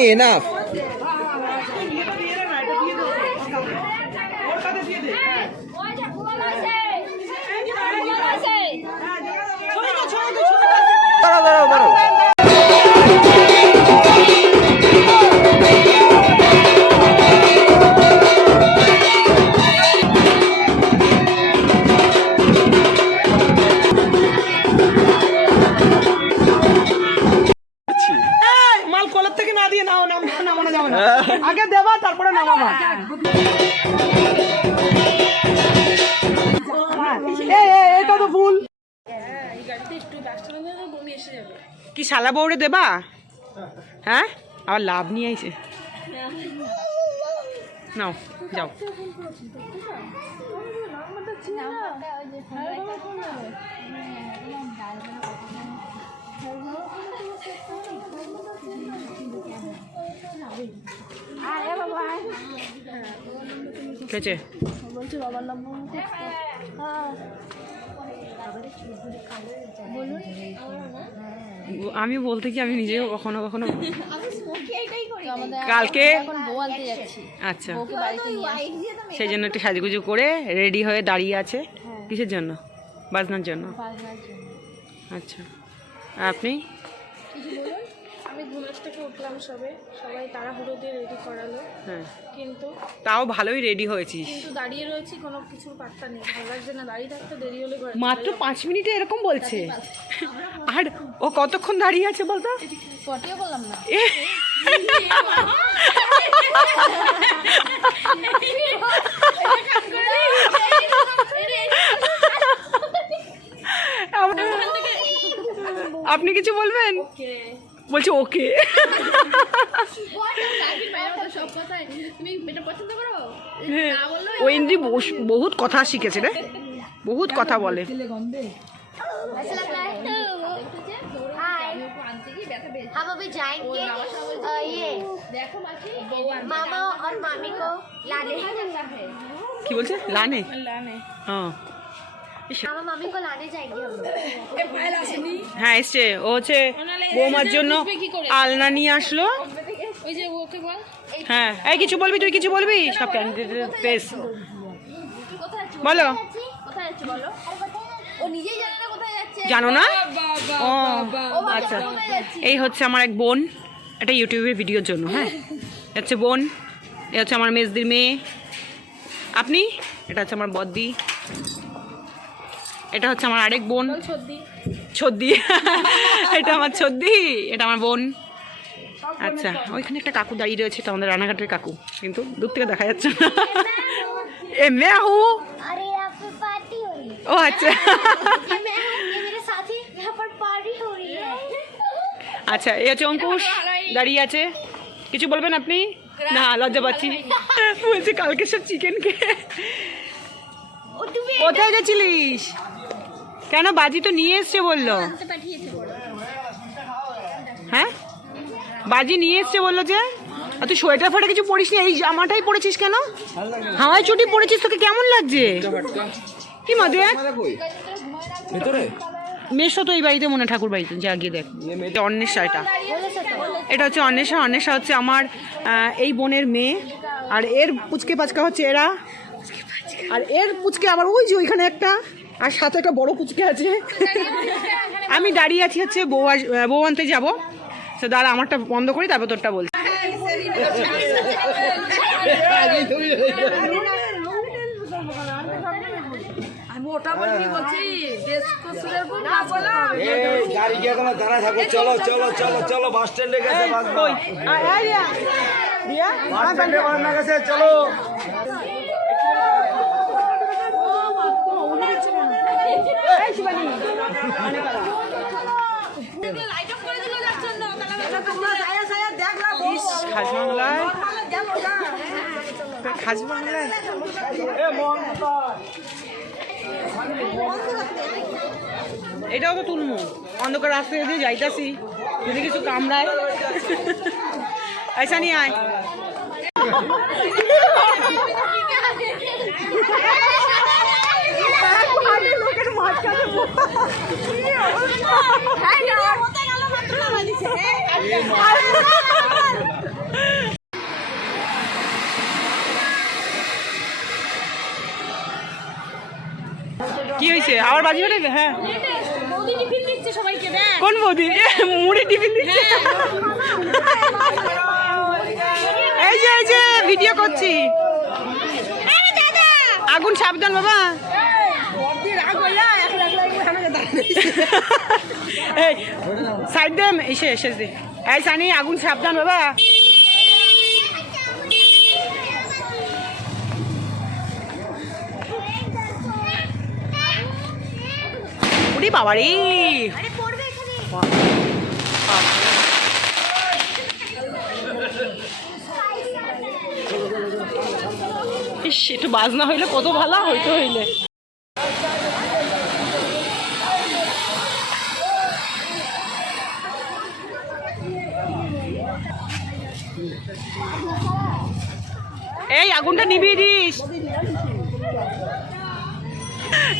আমি এনাফ। দাঁড়াও দাঁড়াও দাঁড়াও। মাল কলের থেকে না দিয়ে নাও, নামানো যাবে না, আগে দেবা তারপরে নামাবা। এটা তো ভুল। কি শালা বউরে দেবা? হ্যাঁ, আবার লাভ নিয়ে আইছে। নাও যাও। কেছে আমি বলতে কি আমি নিজেও কখনো কখনো কালকে আচ্ছা সেই জন্য একটু সাজুগুজু করে রেডি হয়ে দাঁড়িয়ে আছে। কিসের জন্য? বাজনার জন্য। আচ্ছা, আর আপনি? আমি ঘুম থেকে উঠলাম, সবাই তাড়াহুড়ো দিয়ে রেডি করালো। হ্যাঁ, কিন্তু তাও ভালোই রেডি হয়েছিস। কিন্তু দাঁড়িয়ে রয়েছি, কোনো কিছুর পাত্তা নেই। ভালো লাগছে না, দাঁড়িয়ে থাকতে দেরি হলে মাত্র 5 মিনিটে এরকম বলছে। আর ও কতক্ষণ দাঁড়িয়ে আছে বলতো? পটিও বললাম না। আপনি কিছু বলবেন? বলছে ওকে। ও ইন্দ্রি বহুত কথা শিখেছে রে, বহুত কথা বলে। हम अभी जाएंगे ये मामा और मामी को लाने। কি বলছে? লানে? হ্যাঁ, मामा मामी को लाने जाएंगे हम लोग। হ্যাঁ এসছে। ও হচ্ছে বৌমার জন্য আলনা নিয়ে আসলো। ওই যে ওকে বল। হ্যাঁ, এই কিছু বলবি? তুই কিছু বলবি? সব ক্যান্ডিডেটের ফেস বলো। কোথায় যাচ্ছে বলো? ও নিজেই জানে না কোথায় যাচ্ছে। জানো না? ও আচ্ছা, এই হচ্ছে আমার এক বোন, এটা ইউটিউবে ভিডিওর জন্য। হ্যাঁ, হচ্ছে বোন, এ হচ্ছে আমার মেজদির মেয়ে। আপনি? এটা হচ্ছে আমার বদ্দি, এটা হচ্ছে আমার আরেক বোন ছদ্দি। এটা আমার ছদ্দি, এটা আমার বোন। আচ্ছা, ওইখানে একটা কাকু দাঁড়িয়ে রয়েছে, তো আমাদের রানাঘাটের কাকু, কিন্তু দূর থেকে দেখা যাচ্ছে না। এ मैं हूँ। अरे यहाँ पे पार्टी हो रही है। ও আচ্ছা। ये मैं हूँ, ये मेरे साथी, यहाँ पर पार्टी हो रही है। আচ্ছা, এই হচ্ছে অঙ্কুশ দাঁড়িয়ে আছে। কিছু বলবেন আপনি? না, লজ্জা পাচ্ছি। বলছি কালকে সব চিকেন খেয়ে। কোথায় গেছিলিস? কেন? বাজি তো নিয়ে এসছে বললো। হ্যাঁ, বাজি নিয়ে এসছে বললো যে। আর তুই সোয়েটার ফোটা কিছু পরিস নি, এই জামাটাই পরেছিস কেন? হাওয়াই চটি পরেছিস, তোকে কেমন লাগছে? কি মা দেখ ভেতরে মেশো তো এই বাড়িতে, মনে ঠাকুর বাড়িতে যা গিয়ে দেখ। অন্বেষা, এটা হচ্ছে অন্বেষা। অন্বেষা হচ্ছে আমার এই বোনের মেয়ে, আর এর পুচকে পাচকা হচ্ছে এরা, আর এর পুচকে আবার ওই যে ওইখানে একটা, আর সাথে একটা বড় পুচকে আছে। আমি দাঁড়িয়ে আছি হচ্ছে বউ আনতে যাবো। তো দাঁড়া, আমারটা বন্ধ করি, তারপর তোরটা বলছি। গাড়ি গিয়ে কোনো দাঁড়া থাকো। চলো চলো চলো চলো, বাস স্ট্যান্ডে গেছে। বাস স্ট্যান্ডে বাস গেছে, চলো। এটাও তো তুলমু, অন্ধকার রাস্তা দিয়ে যাইতাছি, যদি কিছু কামড়ায়। ऐसा नहीं आए। लोकेर কি হয়েছে আবার বাজি ফাটাইবে? হ্যাঁ বৌদি টিফিন দিচ্ছে সবাইকে দেখ। কোন বৌদি? মুড়ি টিফিন দিচ্ছে। এই যে ভিডিও করছি। আগুন সাবধান বাবা। এই সাইড দে, এসে দে। এই সানি আগুন সাবধান বাবা। উড়ি বাবা রে, আরে পড়বে এখানে। ইস একটু বাজনা হইলে কত ভালো হইতে হইলে। এই আগুনটা নিভিয়ে দিস।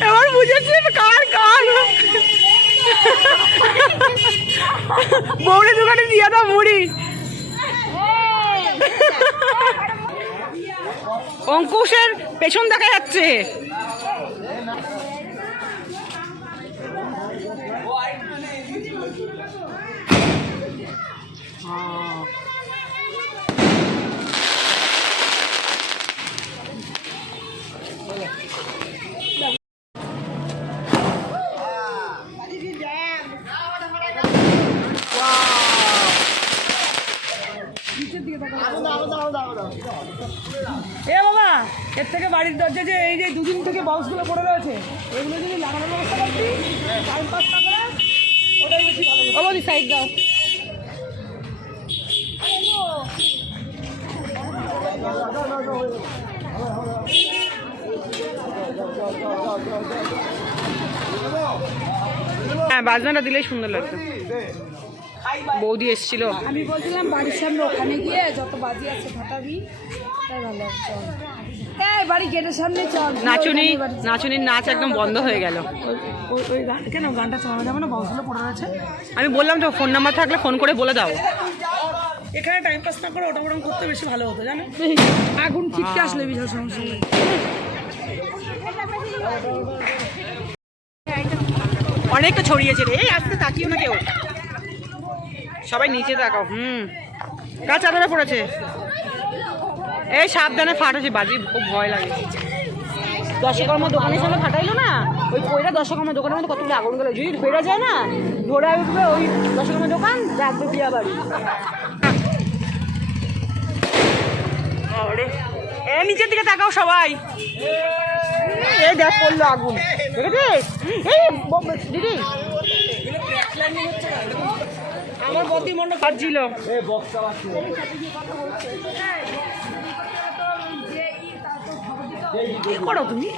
এবার বুঝেছি কার কার বৌড়ি দোকানে দিয়ে দাও মুড়ি। অঙ্কুশের পেছন দেখা যাচ্ছে। এ বাবা, এর থেকে বাড়ির দরজা যে এই যে দুদিন থেকে বক্সগুলো পড়ে রয়েছে, এগুলো যদি লাগানোর ব্যবস্থা করতি 4-5 টাকা ওটাই বেশি ভালো। ও বলি সাইড দাও। হ্যাঁ বাজনাটা দিলেই সুন্দর লাগতো। বৌদি এসেছিল। আমি বলছিলাম বাড়ির সামনে ওখানে গিয়ে যত বাজি আছে ফাটাবি, তাই ভালো চল। এই বাড়ি গেটের সামনে চল। নাচুনির নাচ একদম বন্ধ হয়ে গেল। ওই গান কেন গানটা চালানো যাবে না? বক্সগুলো পড়ে আছে। আমি বললাম তো ফোন নাম্বার থাকলে ফোন করে বলে দাও। এখানে টাইম পাস না করে ওটা ওরকম করতে বেশি ভালো হতো জানো। আগুন ঠিকতে আসলে বিশাল সমস্যা। অনেকটা ছড়িয়েছে রে। এই আসতে তাকিও না কেউ, সবাই নিচে তাকাও। কার চাদরে পড়েছে? এই সাবধানে ফাটেছে বাজি, খুব ভয় লাগে। দশকর্মা দোকানের সামনে ফাটাইলো না, ওই পয়লা দশকর্মা দোকানের মধ্যে কতগুলো আগুন গেল। যদি বেড়ে যায় না, ধরে উঠবে ওই দশকর্মা দোকান, রাখবে বিয়া বাড়ি। এ নিচের দিকে তাকাও সবাই। এই দেখ পড়লো আগুন, দেখেছিস? এই দিদি আমার প্রতি মন্ড ফাটছিল। কি করো তুমি?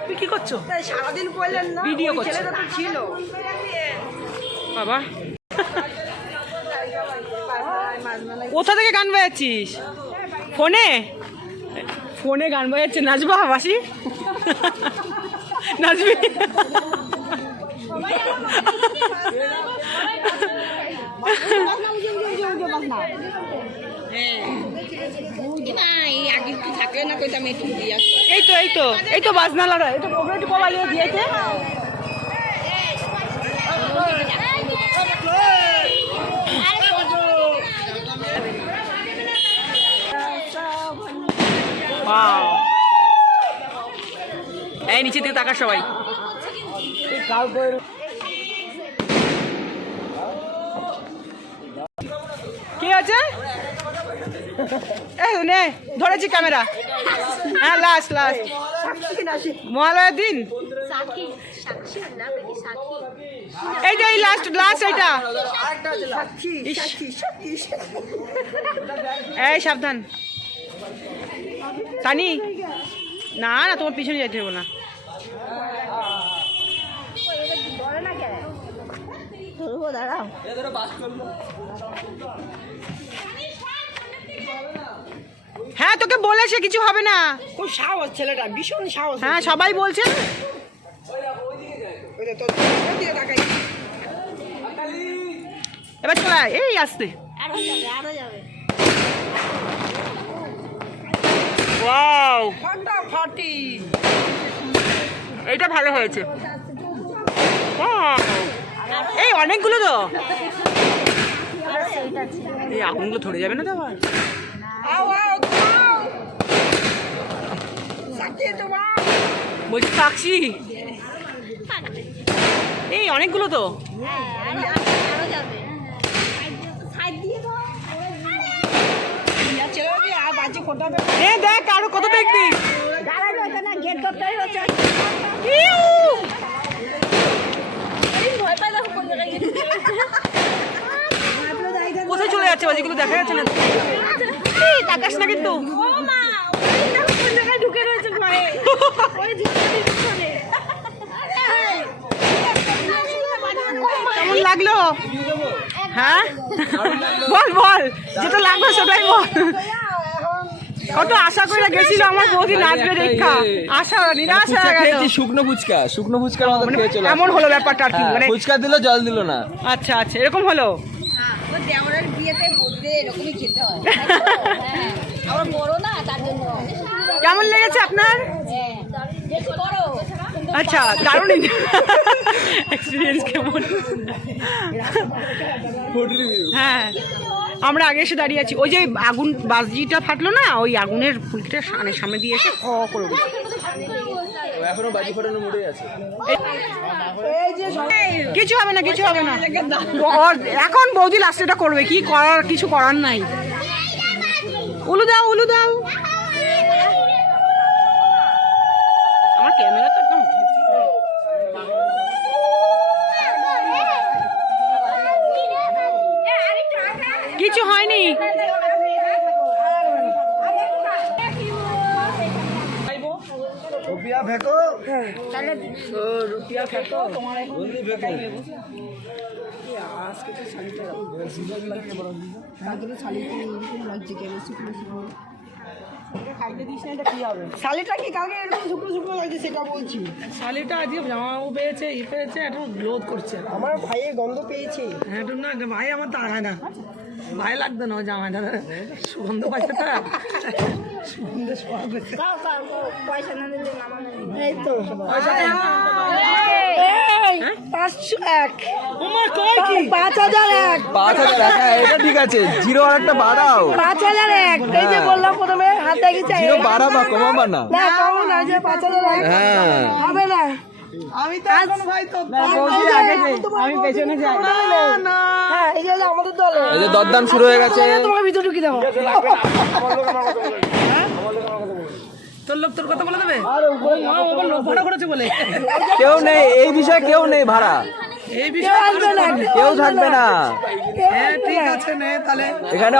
তুমি কি করছো? সারাদিন বললেন না ভিডিও করছো। ছিল বাবা। কোথা থেকে গান বাজাচ্ছিস? ফোনে গান বাজাচ্ছে। নাচবা বাসি? নাচবি? এই তো বাজনা লাগা। এই তো প্রোগ্রাম বালিয়ে দিয়েছে। এই নিচে থেকে তাকা সবাই। কি আছে? এই নে ধরেছি ক্যামেরা। হ্যাঁ লাস্ট মহালয়ার দিন। এই যে লাস্ট এটা। এই সাবধান সানি। না তোমার পিছনে যাইতে হবে না। হ্যাঁ তোকে বলেছে কিছু হবে না। খুব সাহস ছেলেটা, ভীষণ সাহস। হ্যাঁ সবাই বলছে। এবার চলে এই আসতে। আরো যাবে ওয়াও, ফাটাফাটি এইটা ভালো হয়েছে। Wow! এই অনেকগুলো তো, এই আগুনগুলো ধরে যাবে না তো আবার? বলছি সাক্ষী, এই অনেকগুলো তো। আরো যাবে সাইড দিয়ে দাও দেখ আরো কত দেখবি। গেট করতে হচ্ছে ভয় পাই দেখো কোন জায়গায় কোথায় চলে যাচ্ছে বাজিগুলো দেখা যাচ্ছে না। এই তাকাস না কিন্তু। ও মা ওই দেখো কোন জায়গায় ঢুকে রয়েছে ভয়ে ওই ঝুঁকি করে কেমন লাগলো? হ্যাঁ বল বল, যেটা লাগলো সেটাই বল। কত আশা করে গেছিল আমার বৌদি নাচবে দেখা, আশা নিরাশ হয়ে গেল। শুকনো ফুচকার মতো খেয়ে চলে এমন হলো ব্যাপারটা আর কি, মানে ফুচকা দিল জল দিল না। আচ্ছা আচ্ছা এরকম হলো। দেওয়ারের বিয়েতে বলতে এরকমই খেতে হয় আমার বড় না তার জন্য কেমন লেগেছে আপনার? যেটু করো আচ্ছা দারুণ এক্সপিরিয়েন্স কেমন? হ্যাঁ আমরা আগে এসে দাঁড়িয়ে আছি, ওই যে আগুন বাজিটা ফাটলো না, ওই আগুনের ফুলকিটা সামনে দিয়ে এসে খ করে উঠেছে। এখনো বাজি ফাটানোর মুডে আছে। কিছু হবে না কিছু হবে না, এখন বৌদি লাস্ট এটা করবে, কি করার কিছু করার নাই। উলু দাও উলু দাও। আমার ক্যামেরা তো একদম কিছু হয়নি। रुपया फेंको रुपया फेंको जल्दी फेंको শালিটা কি কালকে এরকম শুকনো শুকনো লাগছে সেটা বলছি। শালিটা আজকে জামাও পেয়েছে পেয়েছে একটু গ্রোথ করছে। আমার ভাইয়ের গন্ধ পেয়েছে। হ্যাঁ একটু না ভাই আমার তাড়ায় না, ভাই লাগতো না ওই জামাইটা সুগন্ধ পাইছে তা সুগন্ধে সোয়া পেয়েছে। পয়সা না দিলে নামানো এই তো 501 আমার কয় কি 5001 5000 টাকা এটা ঠিক আছে, জিরো আর একটা বাড়াও। 5001 এই যে বললাম প্রথমে হাতে গেছে জিরো বাড়াবা কমাবা না। না কমো না, যে 5001 হ্যাঁ হবে না। আমি তো এখন ভাই তো আমি পেছনে যাই। হ্যাঁ এই যে আমাদের দলে এই যে দরদাম শুরু হয়ে গেছে। তোমাকে ভিতরে ঢুকিয়ে দেবো। তোর লোক তোর কথা বলে দেবে, ও লোক ভাড়া করেছে বলে কেউ নেই এই বিষয়ে, কেউ নেই ভাড়া, এই বিষয়ে আসবে না, কেউ থাকবে না। হ্যাঁ ঠিক আছে নে তাহলে এখানে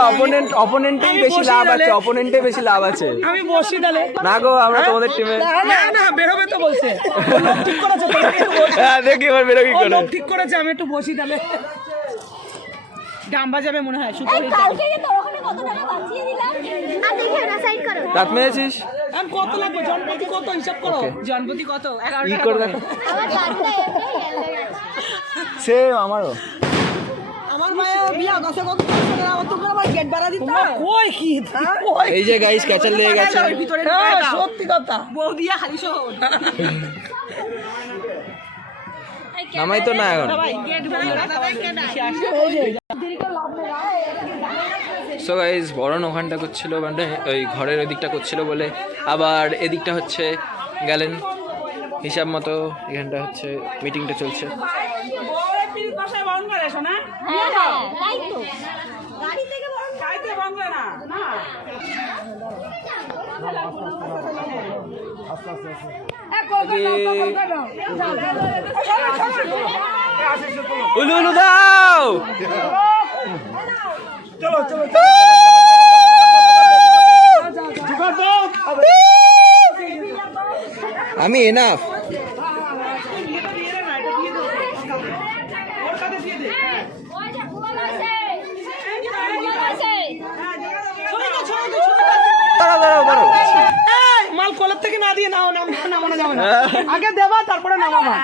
অপোনেন্টেই বেশি লাভ আছে, অপোনেন্টে বেশি লাভ আছে। আমি বসি তাহলে। না গো আমরা তোমাদের টিমে। না না বেরোবে তো বলছে, ও লোক ঠিক করেছে তো, আমি একটু বসি। হ্যাঁ দেখি এবার বেরো কি ও করে। লোক ঠিক করেছে আমি একটু বসি তাহলে। ডাম বাজাবে মনে হয় শুধু। কালকে যে তোর ওখানে কত টাকা বাঁচিয়ে দিলাম আর দেখে না সাইড করো দাঁত মেরেছিস? এখন কত লাগবে জনপতি কত হিসাব করো। জনপতি কত? 11 ই টাকা করে করে। দেখো। আমার বাড়িতে এমনি গেছে সেম আমারও। আমার মায়ের বিয়া গেছে কত বছর, আমার তো আমার গেট ভাড়া দিতে হয়। কই কি কই এই যে গাইস ক্যাচার লেগে গেছে। ভিতরে হ্যাঁ সত্যি কথা। বৌদিয়া হালি শহর নামাই তো না এখন। গেট সো গাইস বরণ ওখানটা করছিল, মানে ওই ঘরের ওই দিকটা করছিল বলে আবার এদিকটা হচ্ছে গেলেন হিসাব মতো, এখানটা হচ্ছে মিটিংটা চলছে। হ্যাঁ হ্যাঁ তাই তো গাড়ি থেকে বরং উলু উলু দাও। আমি এনাফ। ওই যে ঘুমানো আছে ঘুমানো আছে দাঁড়াও দাঁড়াও দাঁড়াও। মাল কলের থেকে না দিয়ে নাও নামানো যাবে না, আগে দেবা তারপরে নামাবা।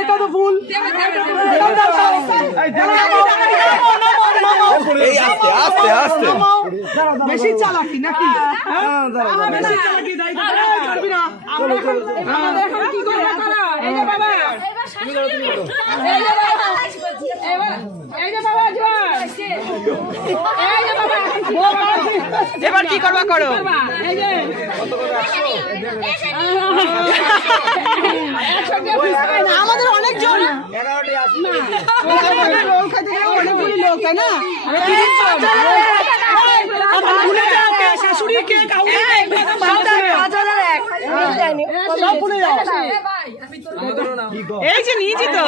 এটা তো ভুল। আস্তে আস্তে আস্তে বেশি চালাকি নাকি বেশি চালাকি পারবি না আমাদের এখন কি করবে তারা? এই যে বাবা এই যে বাবা জোয়ান এই যে বাবা এবার কি করবা করো এই যে আমাদের অনেকজন রোল খাইতে গেলে অনেকগুলি লোক তাই না শাশুড়ি কে এই যে নিয়েছি তো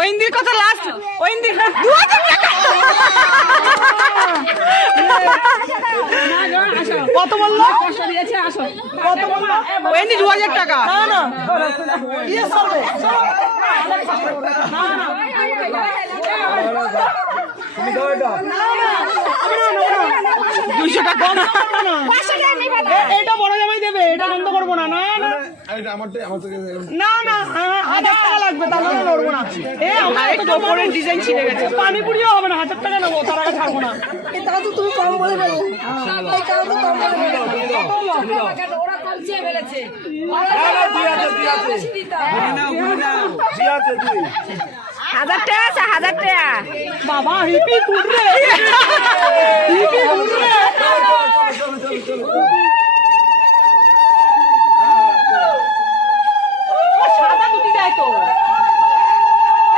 ওইন্দির কথা লাস্ট ওইন্দির 2000 টাকা কত বললো কত বললো ওইন্দি 2000 টাকা না না ইয়ে চলবে 200 টাকা এটা বড় জামাই দেবে এটা বন্ধ করবো না না না না না 1000 টাকা লাগবে তাহলে লড়বো না আমার তো উপরের ডিজাইন ছিঁড়ে গেছে পানিপুরিও হবে না 1000 টাকা নেবো তার আগে ছাড়বো না দাদু তুমি কম বলে ফেলো এই কারণে তো কম বলে ফেলো ওরা কম চেয়ে ফেলেছে হাজার টাকা আছে 1000 টাকা বাবা হিপি কুড়রে হিপি কুড়রে সাদা দুটি দেয় তো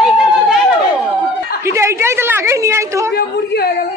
এইটা তো দেয় না কিন্তু এইটাই তো লাগেই নিয়ে আই তো মুরগি হয়ে গেল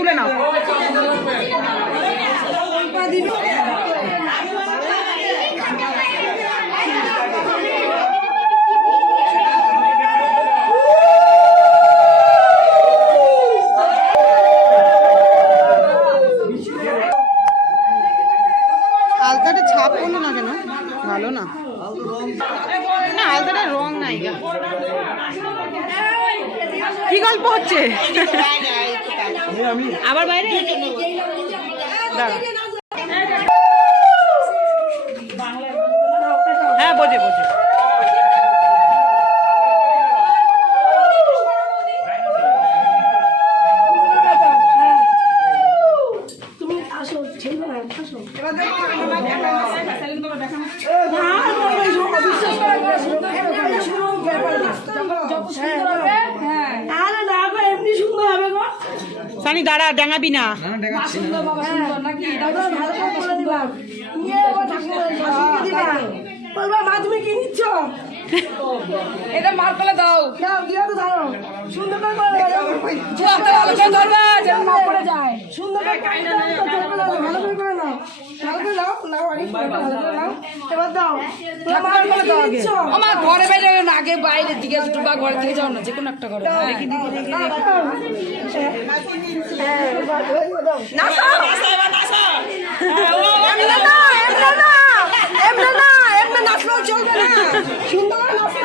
তুলে নাও। আলতাটা ছাপ করলো না কেন? ভালো না, না আলতাটা রং নাই গা। কি গল্প হচ্ছে আবার বাইরে? দাঁড়া। হ্যাঁ বোঝে বোঝে। সানি দাঁড়া, ডাঙাবি না। মা তুমি কি নিচ্ছ? এটা মার করে দাও, দিয়ে তো ধরো সুন্দর করে ধরবা যেন না পড়ে যায়। সুন্দর করে ভালো করে নাও, ভালো করে নাও, নাও অনেক ভালো করে নাও। এবার দাও, মার করে দাও আগে। আমার ঘরে বাইরে না, আগে বাইরের দিকে বা ঘর থেকে যাও না, যে কোনো একটা ঘরে। নাচলেও চলবে না, সুন্দর নাচতে